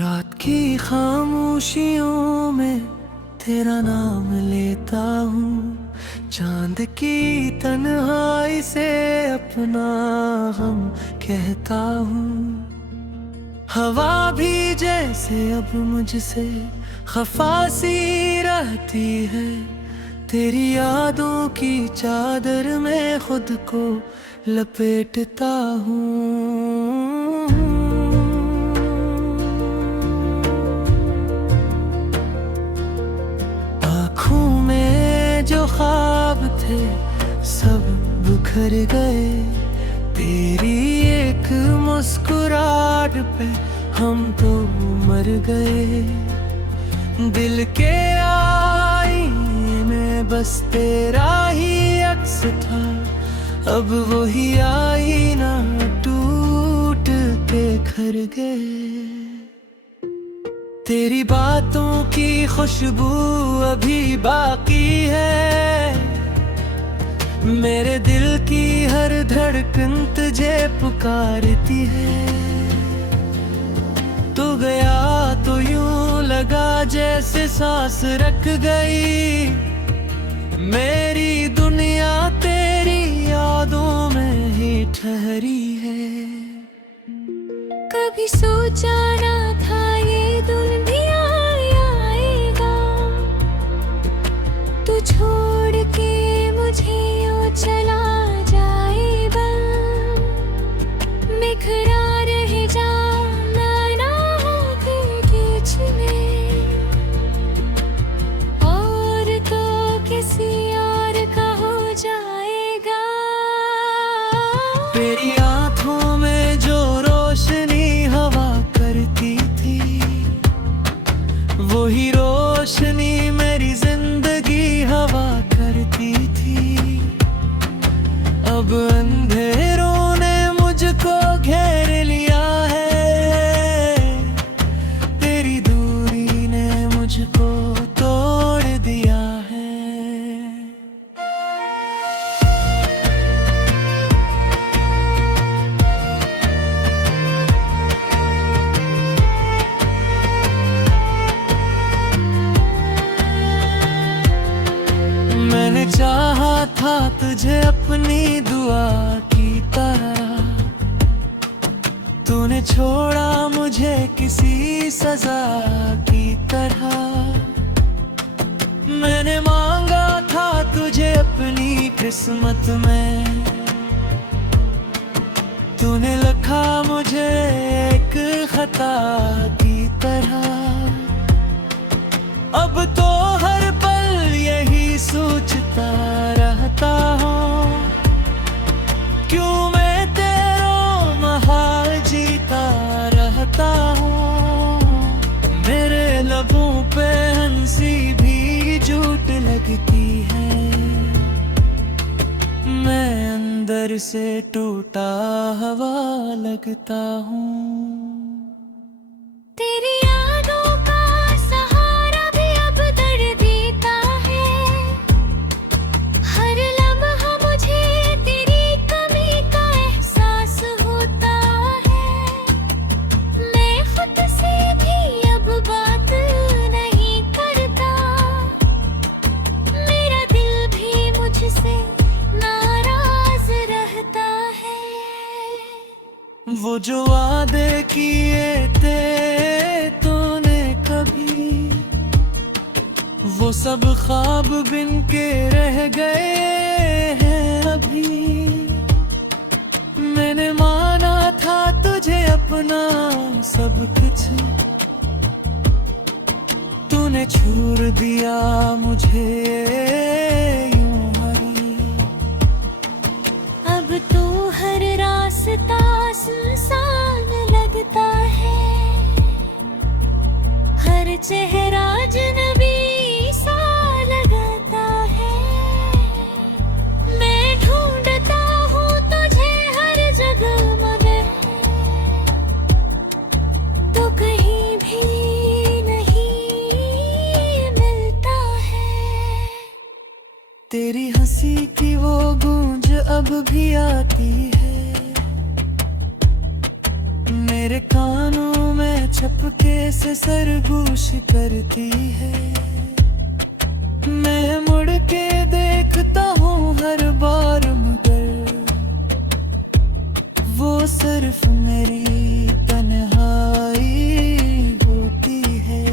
रात की खामोशियों में तेरा नाम लेता हूँ, चांद की तन्हाई से अपना गम कहता हूँ। हवा भी जैसे अब मुझसे खफा सी रहती है, तेरी यादों की चादर में खुद को लपेटता हूँ। आँखों में जो ख्वाब थे सब बिखर गए, तेरी एक मुस्कुराहट पे हम तो मर गए। दिल के आईने में बस तेरा ही अक्स था, अब वही आईना टूट के खर गए। तेरी बातों की खुशबू अभी बाकी है, मेरे दिल की हर धड़कन तुझे पुकारती है। तू गया तो यूं लगा जैसे सांस रख गई, मेरी दुनिया तेरी यादों में ही ठहरी है। कभी सोचा ना था ये दुनिया आएगा, तू छोड़ के मुझे यूं चला जाएगा। बिखरा रह जाना ना हो फिर बीच में, और तो किसी और का हो जाएगा। तेरी आँखों में जो रोशनी हवा करती थी, वही रोशनी मेरी जिंदगी हवा करती थी। अब अंधेरों ने मुझको घेर लिया है, तेरी दूरी ने मुझको तोड़ दिया है। मैंने चाहा था तुझे अपनी दुआ की तरह, तूने छोड़ा मुझे किसी सजा की तरह। मैंने मांगा था तुझे अपनी किस्मत में, तूने लिखा मुझे एक खता की तरह। अब तो हर पल यही सोचता रहता हूँ, क्यों मैं तेरा महाल जीता रहता हूँ। मेरे लबों पे हंसी भी झूठ लगती है, मैं अंदर से टूटा हवा लगता हूँ। तेरी यादों का सहारा भी अब दर्द देता है, हर लम्हा मुझे तेरी कमी का एहसास होता है। मैं खुद से भी अब बात नहीं करता, मेरा दिल भी मुझसे नाराज रहता है। वो जो वादे किए थे तूने कभी, वो सब ख्वाब बिन के रह गए हैं अभी। मैंने माना था तुझे अपना सब कुछ, तूने छोड़ दिया मुझे यूं ही। अब तो हर रास्ता सुनसान लगता है, हर चेहरा अजनबी सा लगता है। मैं ढूंढता हूँ तुझे हर जगह, मगर तो कहीं भी नहीं मिलता है। तेरी हंसी की वो गूंज अब भी आती है, मेरे कानों में छपके से सरगोश करती है। मैं मुड़ के देखता हूँ हर बार, मगर वो सिर्फ मेरी तन्हाई होती है।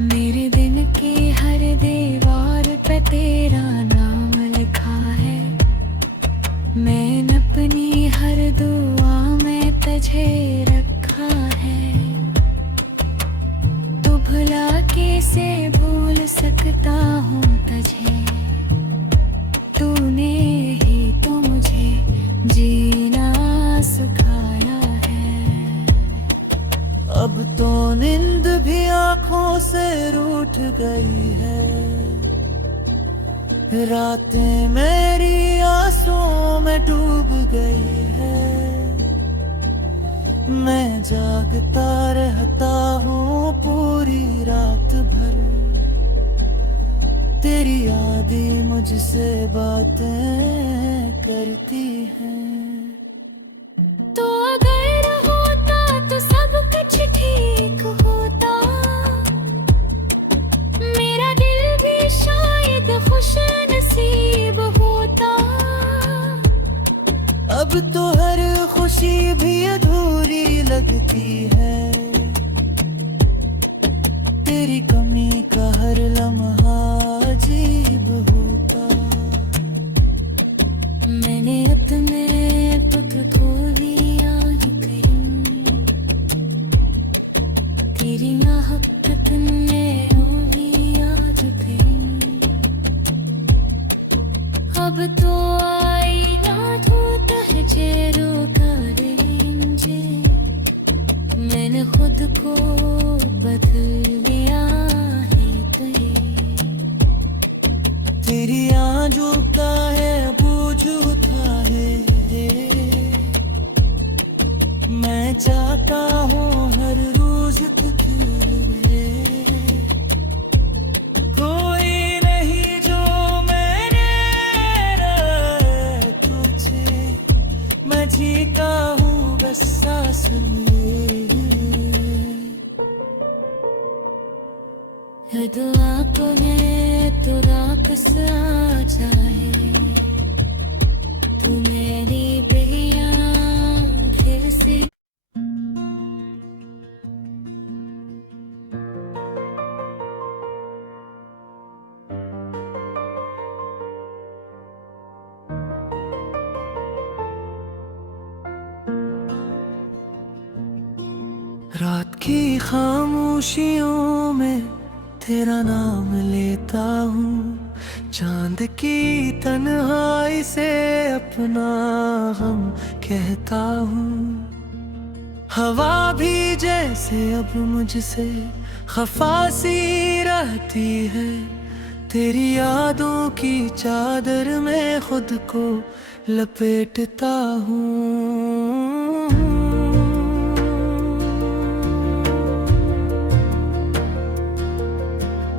मेरे दिल की हर दीवार पे तेरा नाम लिखा है। मैंने अपनी हर दुआ में तुझे रखा है। तू भुला कैसे भूल सकता हूँ तुझे, तूने ही तो मुझे जीना सिखाया है। अब तो नींद भी आंखों से रूठ गई है। रातें मेरी आंसुओं में डूब गई है। मैं जागता रहता हूँ पूरी रात भर। तेरी यादें मुझसे बातें करती हैं। तो अगर होता तो सब कुछ ठीक होता। मेरा दिल भी शायद खुश नसीब होता। अब तो हर खुशी भी अधूरी लगती है। तेरी कमी का हर लम्हा अजीब होता। मैंने अपने पुत्र खो दिया ही कहीं। तेरी मोहब्बत में रो भी आज कहीं। अब तो आई ना धोता है चेहरों का रेंजे। मैंने खुद को बदल लिया है कहीं। तेरी आंजूता है बूझता है। मैं चाहता हूँ हर रोज तुझे। कोई नहीं जो मैंने तुझे। मैं जीता हूँ बस सांस में। दुआ को है तो राकस आ जाए। तू मेरी बेया फिर से। रात की खामोशियों में तेरा नाम लेता हूँ। चांद की तन्हाई से अपना गम कहता हूँ। हवा भी जैसे अब मुझसे खफा सी रहती है। तेरी यादों की चादर में खुद को लपेटता हूँ।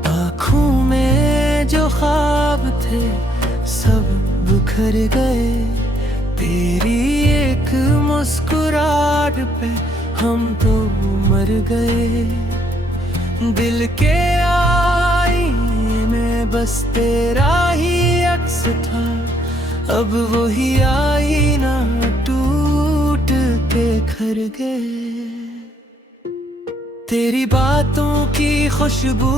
आँखों में जो ख्वाब थे सब बिखर गए। तेरी एक मुस्कुराहट पे हम तो मर गए। दिल के आईने में बस तेरा ही अक्स था। अब वही आईना टूट के खर गए। तेरी बातों की खुशबू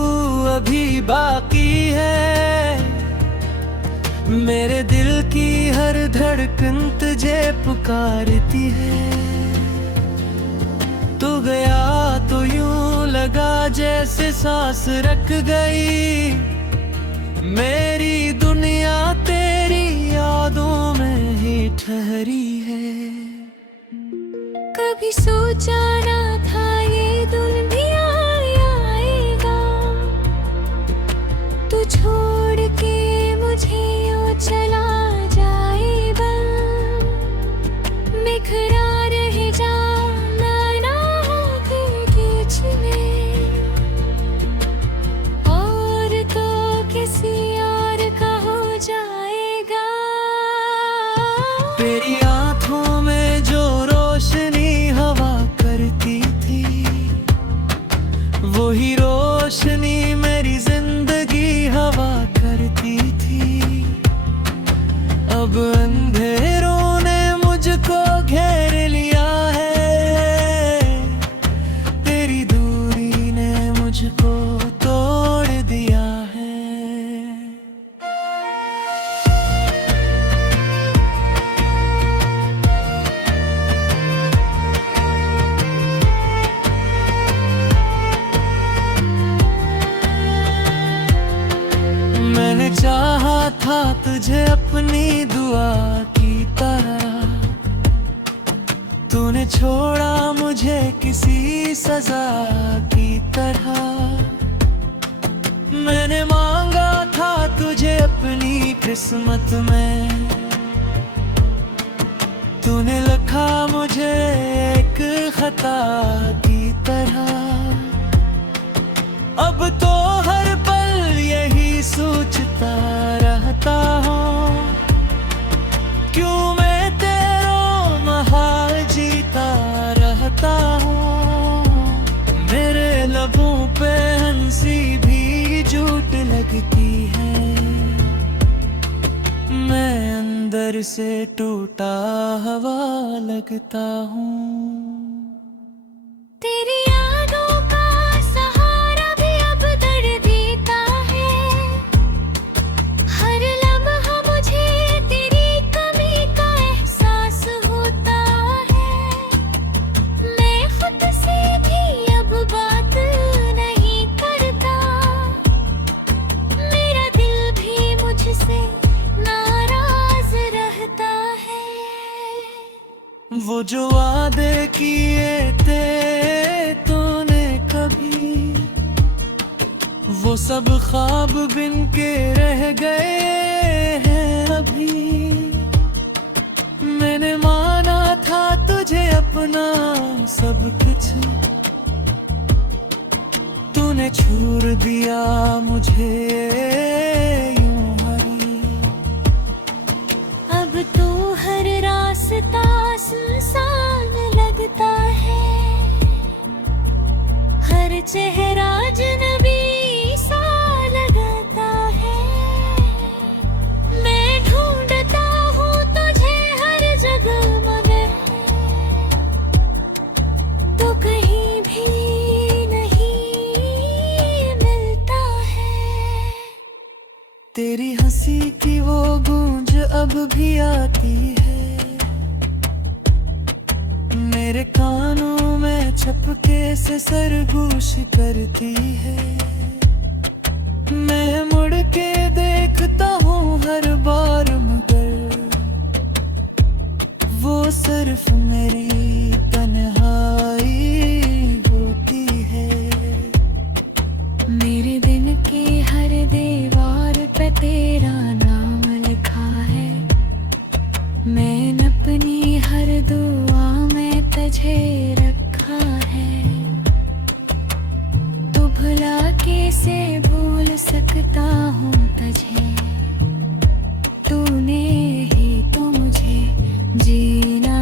अभी बाकी है। मेरे दिल की हर धड़कन तुझे पुकारती है। तू गया तो यूं लगा जैसे सांस रख गई। मेरी दुनिया तेरी यादों में ही ठहरी है। कभी सोचा ना था ये दिन भी आएगा। तू छोड़ के मुझे यूं चला जाएगा। बिखरा रह जाना ना हो फिर बीच में। और तो किसी और का हो जाएगा। तेरी आंखों में जो रोशनी हवा करती था तुझे अपनी दुआ की तरह, तूने छोड़ा मुझे किसी सजा की तरह। मैंने मांगा था तुझे अपनी किस्मत में, तूने लिखा मुझे एक खता की तरह। अब तो हर पल यही सोचता रहता हूँ, क्यों मैं तेरों महाल जीता रहता हूँ। मेरे लबों पे हंसी भी झूठ लगती है, मैं अंदर से टूटा हवा लगता हूँ। तेरी यादों का सहारा भी अब दर्द देता है, हर लम्हा मुझे तेरी कमी का एहसास होता है। मैं खुद से भी अब बात नहीं करता, मेरा दिल भी मुझसे नाराज रहता है। वो जो वादे किए थे तूने कभी, वो सब ख्वाब बिन के रह गए हैं अभी। मैंने माना था तुझे अपना सब कुछ, तूने छोड़ दिया मुझे यूं हरी। अब तो हर रास्ता सुनसान लगता है, हर चेहरा अजनबी सा लगता है। मैं ढूंढता हूँ तुझे हर जगह मगर तो कहीं भी नहीं मिलता है। तेरी हंसी की वो गूंज अब भी आती है, मेरे कानों में छपके से सरगोश करती है। मैं मुड़ के देखता हूँ हर बार मगर वो सिर्फ मेरी तन्हाई होती है। मेरे दिन की हर दीवार पे तेरा नाम लिखा है, मैंने अपनी हर दुआ में तुझे रखा है। तू भुला कैसे भूल सकता हूँ तुझे, तूने ही तो मुझे जीना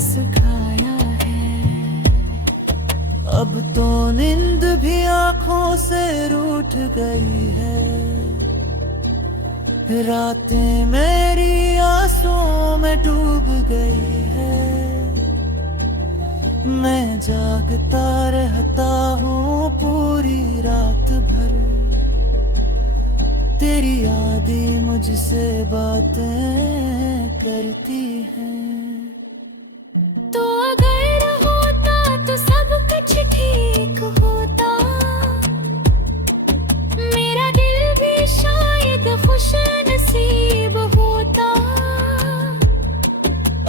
सिखाया है। अब तो नींद भी आंखों से रूठ गई है, रातें मेरी आंसुओं में डूब गई है। मैं जागता रहता हूँ पूरी रात भर, तेरी यादें मुझसे बातें करती हैं। तो अगर होता तो सब कुछ ठीक होता, मेरा दिल भी शायद खुश नसीब होता।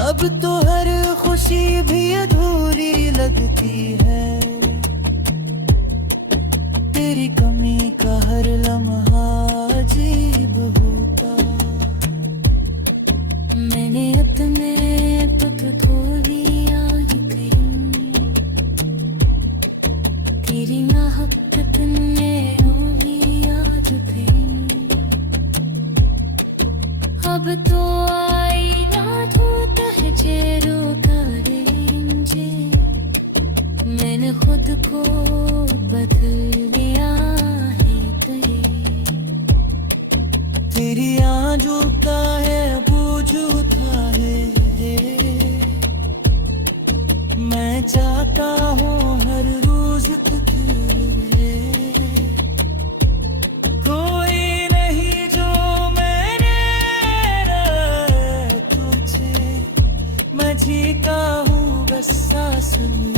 अब तो हर खुशी भी अधूरी लगती है, तेरी कमी का हर लम्हा अजीब होता। मैंने अपने पुत खो दिया ही कहीं, तेरी मोहब्बत ने होगी आज कहीं। अब तो आई ना धोता है चेहरों का रेंजे, मैंने खुद को बदल लिया है कहीं। तेरी आंखों का है बूझता है, मैं चाहता हूँ हर रोज तुझे। कोई नहीं जो मैंने तुझे, मैं जीता हूँ बस सांस में।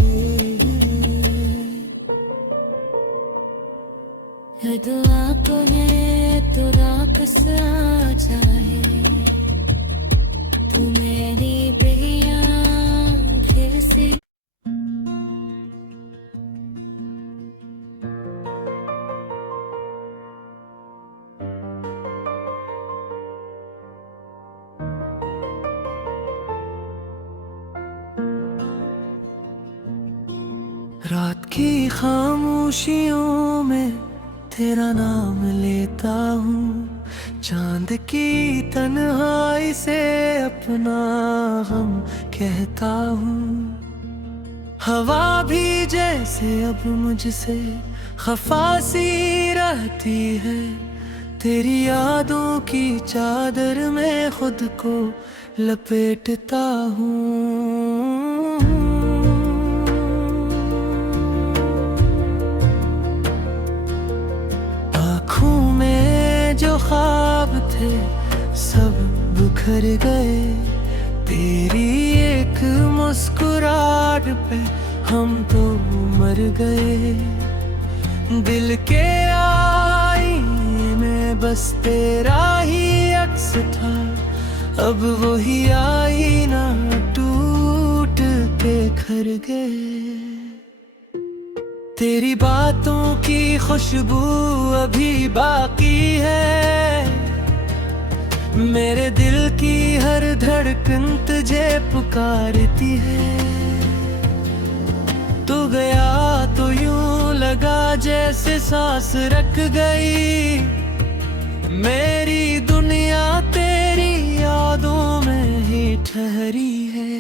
दुआ को है तो रात वापस आ जाए, तू मेरी बेया फिर से। रात की खामोशियों में तेरा नाम लेता हूँ, चांद की तन्हाई से अपना हम कहता हूँ। हवा भी जैसे अब मुझसे खफासी रहती है, तेरी यादों की चादर में खुद को लपेटता हूँ। जो ख्वाब थे सब बिखर गए, तेरी एक मुस्कुराहट पे हम तो मर गए। दिल के आईने में बस तेरा ही अक्स था, अब वही आईना टूट के खर गए। तेरी बातों की खुशबू अभी बाकी है, मेरे दिल की हर धड़कन तुझे पुकारती है। तू गया तो यूं लगा जैसे सांस रख गई, मेरी दुनिया तेरी यादों में ही ठहरी है।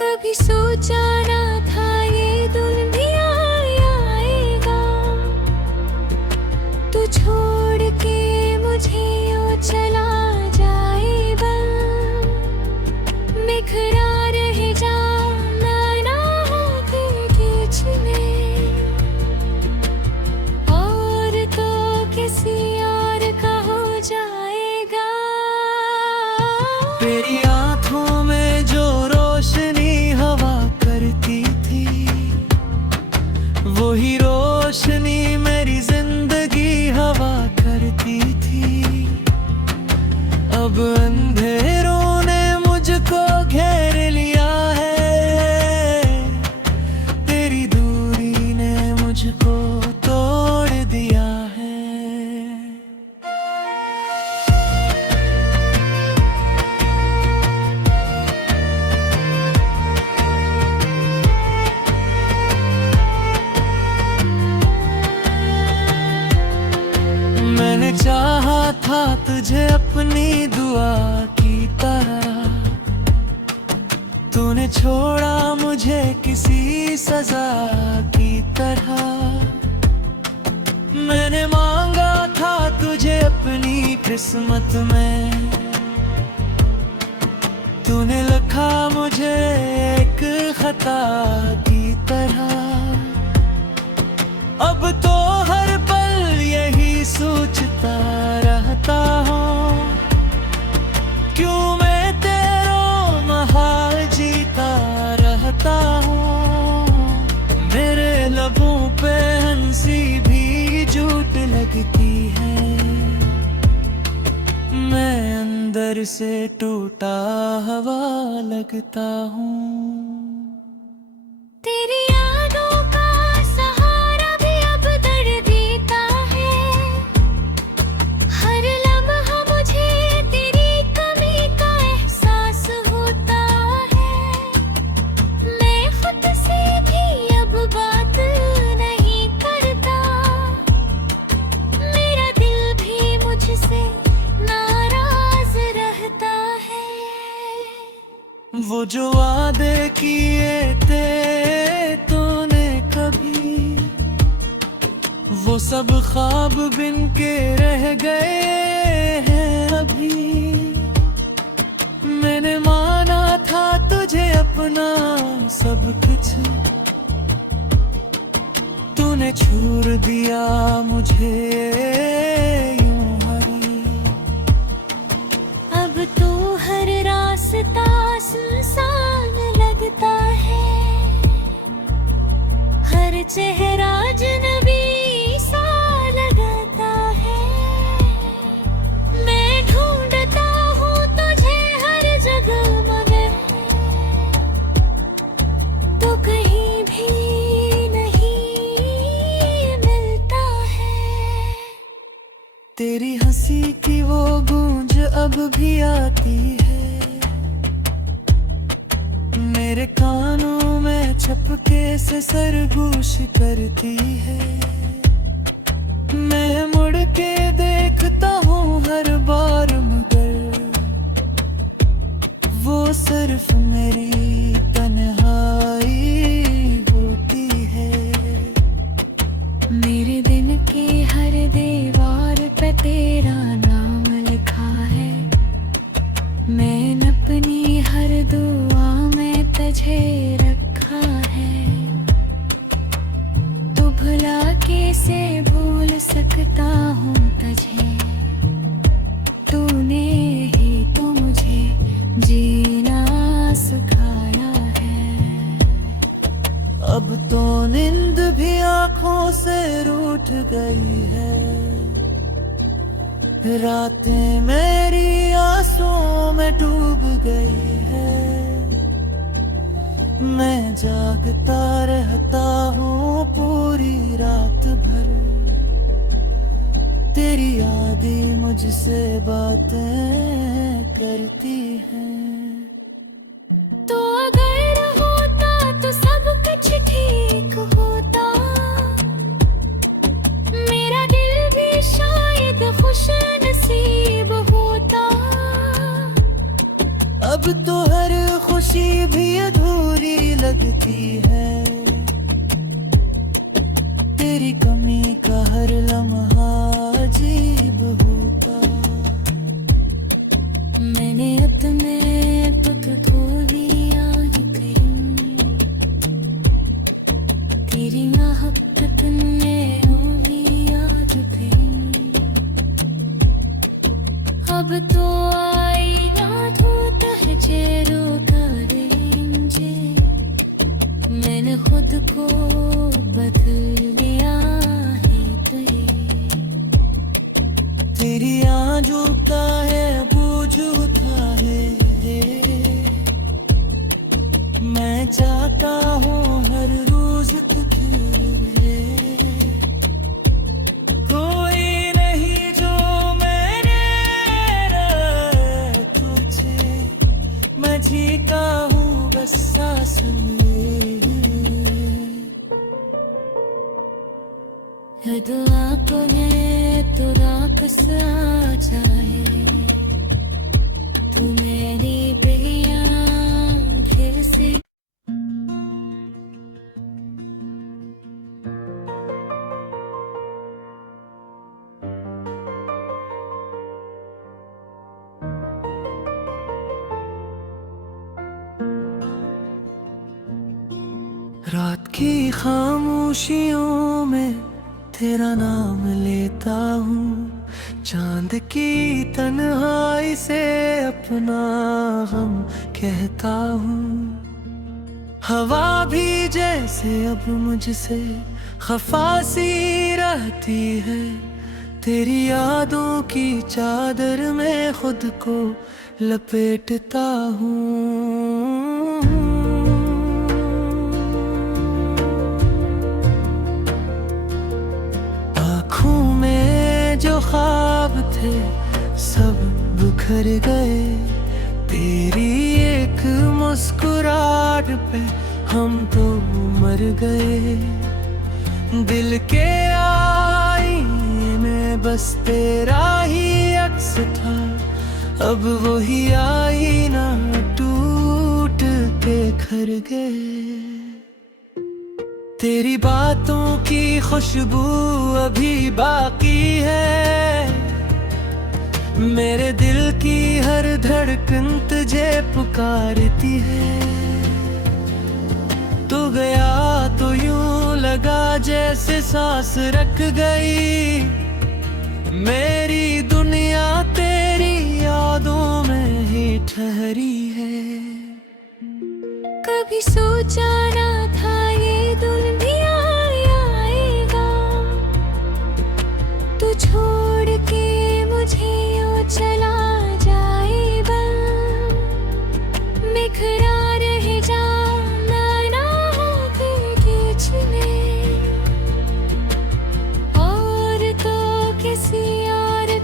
कभी सोचा ना था ये दुनिया आएगा, तू छोड़ के मुझे यूं चला जाएगा। बिखरा रह जाऊंगा ना हो तेरे बीच में, और तो किसी और का हो जाएगा। तेरी आंखों में जो रोशनी हवा करती थी, वही रोशनी मेरी जिंदगी हवा करती थी। अब अंधेरों ने मुझको घेर लिया है, तेरी दूरी ने मुझको तोड़ दिया है। मैंने चाहा था तुझे अपनी दुआ की तरह, तूने छोड़ा मुझे किसी सजा की तरह। मैंने मांगा था तुझे अपनी किस्मत में, तूने लिखा मुझे एक खता की तरह। अब तो हर पल यही सोचता रहता हूँ, क्यों मैं तेरो महाल जीता रहता हूँ। मेरे लबों पे हंसी भी झूठ लगती है, मैं अंदर से टूटा हवा लगता हूँ। तेरी यादों का सहारा भी अब दर्द देता है, हर लम्हा मुझे तेरी कमी का एहसास होता है। मैं खुद से भी अब बात नहीं करता, मेरा दिल भी मुझसे नाराज रहता है। वो जो वादे किए थे तूने कभी, वो सब ख्वाब बिन के रह गए हैं अभी। मैंने माना था तुझे अपना सब कुछ, तूने छोड़ दिया मुझे यूं हरी। अब तो हर रास्ता सुनसान लगता है, हर चेहरा अजनबी सा लगता है। तेरी हंसी की वो गूंज अब भी आती है मेरे कानों में, छपके से सरगोश करती है। मैं मुड़ के देखता हूँ हर बार, मगर वो सिर्फ मेरी तन्हाई होती है। मेरे दिन की हर दीवार पे तेरा नाम लिखा है, मैंने अपनी हर दुआ में तुझे रखा है। तू भुला कैसे भूल सकता हूँ तुझे, तूने ही तो मुझे जीना सिखाया है। अब तो नींद भी आँखों से रूठ गई है, रातें मेरी आंसुओं में डूब गई है। मैं जागता रहता हूँ पूरी रात भर, तेरी यादें मुझसे बातें करती हैं। तो अगर होता तो सब कुछ ठीक होता, मेरा दिल भी शायद खुश नसीब होता। अब तो हर खुशी भी अधूरी लगती है, तेरी कमी का हर लम्हा अजीब होता। मैंने अपने पग खो लिया है कहीं, तेरी मोहब्बत ने हो लिया जो कहीं। अब तो आईना धोता है चेहरों का रेंजे, मैंने खुद को बदल लिया है तेरे। तेरी आंखों का है बोझ उठा है, मैं चाहता हूँ हर रोज तुझे। कोई नहीं जो मैंने तुझे, मैं जीता हूँ बस सांस लिए। है दुआ को है तो राकस आ जाए, तू मेरी बेया फिर से। रात की खामोशियों में तेरा नाम लेता हूँ, चांद की तन्हाई से अपना गम कहता हूँ। हवा भी जैसे अब मुझसे खफा सी रहती है, तेरी यादों की चादर में खुद को लपेटता हूँ। जो ख्वाब थे सब बिखर गए, तेरी एक मुस्कुराहट पे हम तो मर गए। दिल के आईने में बस तेरा ही अक्स था, अब वही आईना टूट के खर गए। तेरी बातों की खुशबू अभी बाकी है, मेरे दिल की हर धड़कन तुझे पुकारती है। तू गया तो यूं लगा जैसे सांस रख गई, मेरी दुनिया तेरी यादों में ही ठहरी है। कभी सोचा ना था ये दुनिया आएगा, तू छोड़ के मुझे यूं चला जाएगा। बिखरा रह जाना ना हो तेरे बीच में, और तो किसी और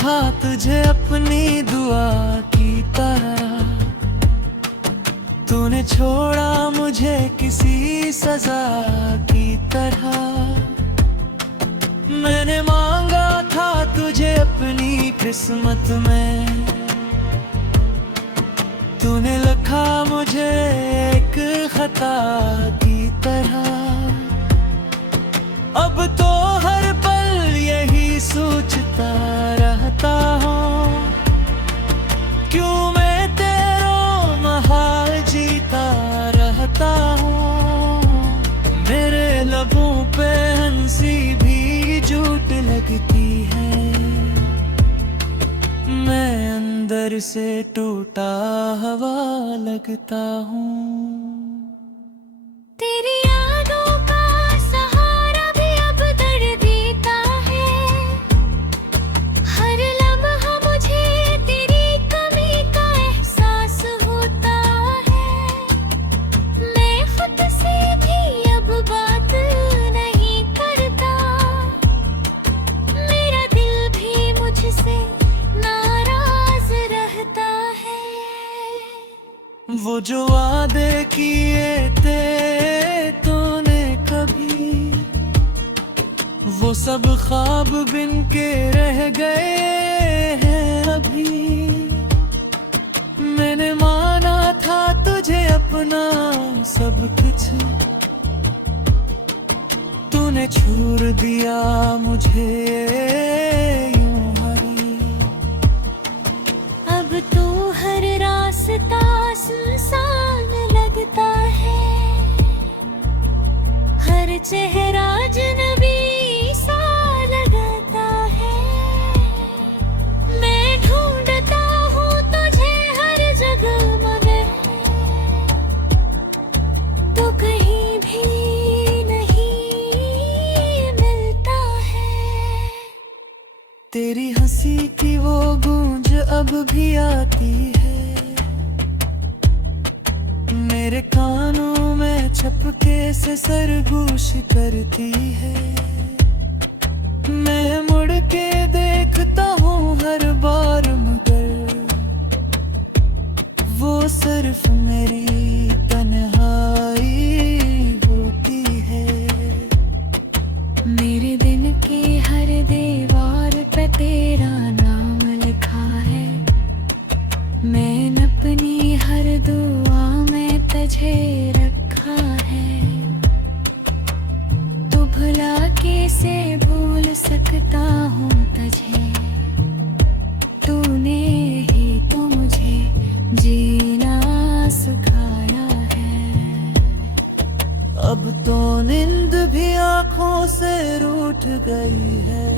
था तुझे अपनी दुआ की तरह, तूने छोड़ा मुझे किसी सजा की तरह। मैंने मांगा था तुझे अपनी किस्मत में, तूने लिखा मुझे एक खता की तरह। अब तो हर पल यही सोचता रहता हूँ, क्यों मैं तेरो महाल जीता रहता हूँ। मेरे लबों पे हंसी भी झूठ लगती है, मैं अंदर से टूटा हवा लगता हूँ। तेरी यादों का सहारा भी अब दर्द देता है, हर लम्हा मुझे तेरी कमी का एहसास होता है। मैं खुद से भी अब बात नहीं करता, मेरा दिल भी मुझसे नाराज रहता है। वो जो वादे किए थे तूने कभी, वो सब ख्वाब बिन के रह गए हैं अभी। मैंने माना था तुझे अपना सब कुछ, तूने छोड़ दिया मुझे यूं ही। अब तो हर रास्ता सुनसान लगता है, हर चेहरा अजनबी सा लगता है। मैं ढूंढता हूँ तुझे हर जगह, मगर तो कहीं भी नहीं मिलता है। तेरी हंसी की वो गूंज अब भी आती है, मेरे कानों में छपके से सरगोश करती है। मैं मुड़ के देखता हूँ हर बार, मगर वो सिर्फ मेरी तन्हाई होती है। मेरे दिन की हर दीवार पे तेरा नाम लिखा है, मैंने अपनी हर दुआ में तुझे रखा है। तू भुला कैसे भूल सकता हूँ तुझे, तूने ही तो मुझे जीना सिखाया है। अब तो नींद भी आंखों से रूठ गई है,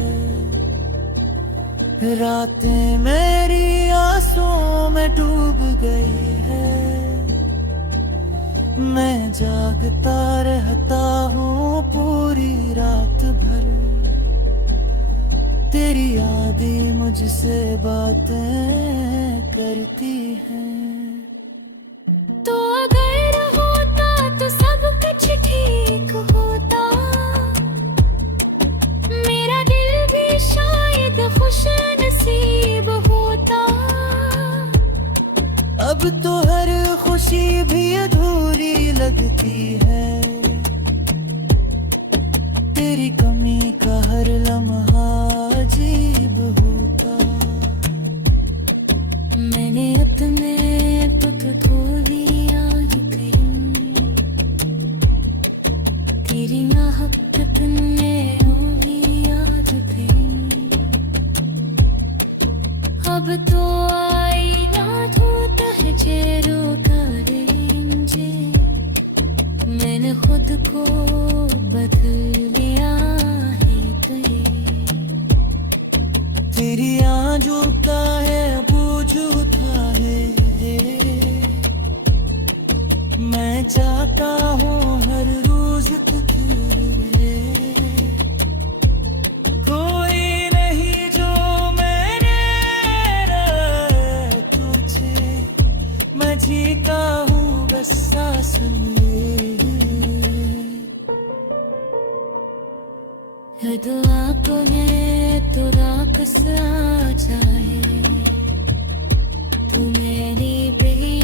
रातें मेरी आंसुओं में डूब गई है। मैं जागता रहता हूँ पूरी रात भर, तेरी यादें मुझसे बातें करती हैं। तो अगर होता तो सब कुछ ठीक होता, मेरा दिल भी शायद खुश नसीब होता। अब तो हर खुशी भी अधूरी लगती है, तेरी कमी का हर लम्हा अजीब होता। मैंने अपने पुत खो दिया ही कहीं, तेरी मोहब्बत में होगी आज कहीं। अब तो आईना धोता है चेहरों का रेंजे, मैंने खुद को बदल लिया है कहीं। तेरी आंजूता है बूझूता है, मैं चाहता हूँ हर रोज तुझे। कोई नहीं जो मैंने तुझे, मैं जीता हूँ बस सांस में। दुआ को है तो रात वापस आ जाए, तू मेरी बेटी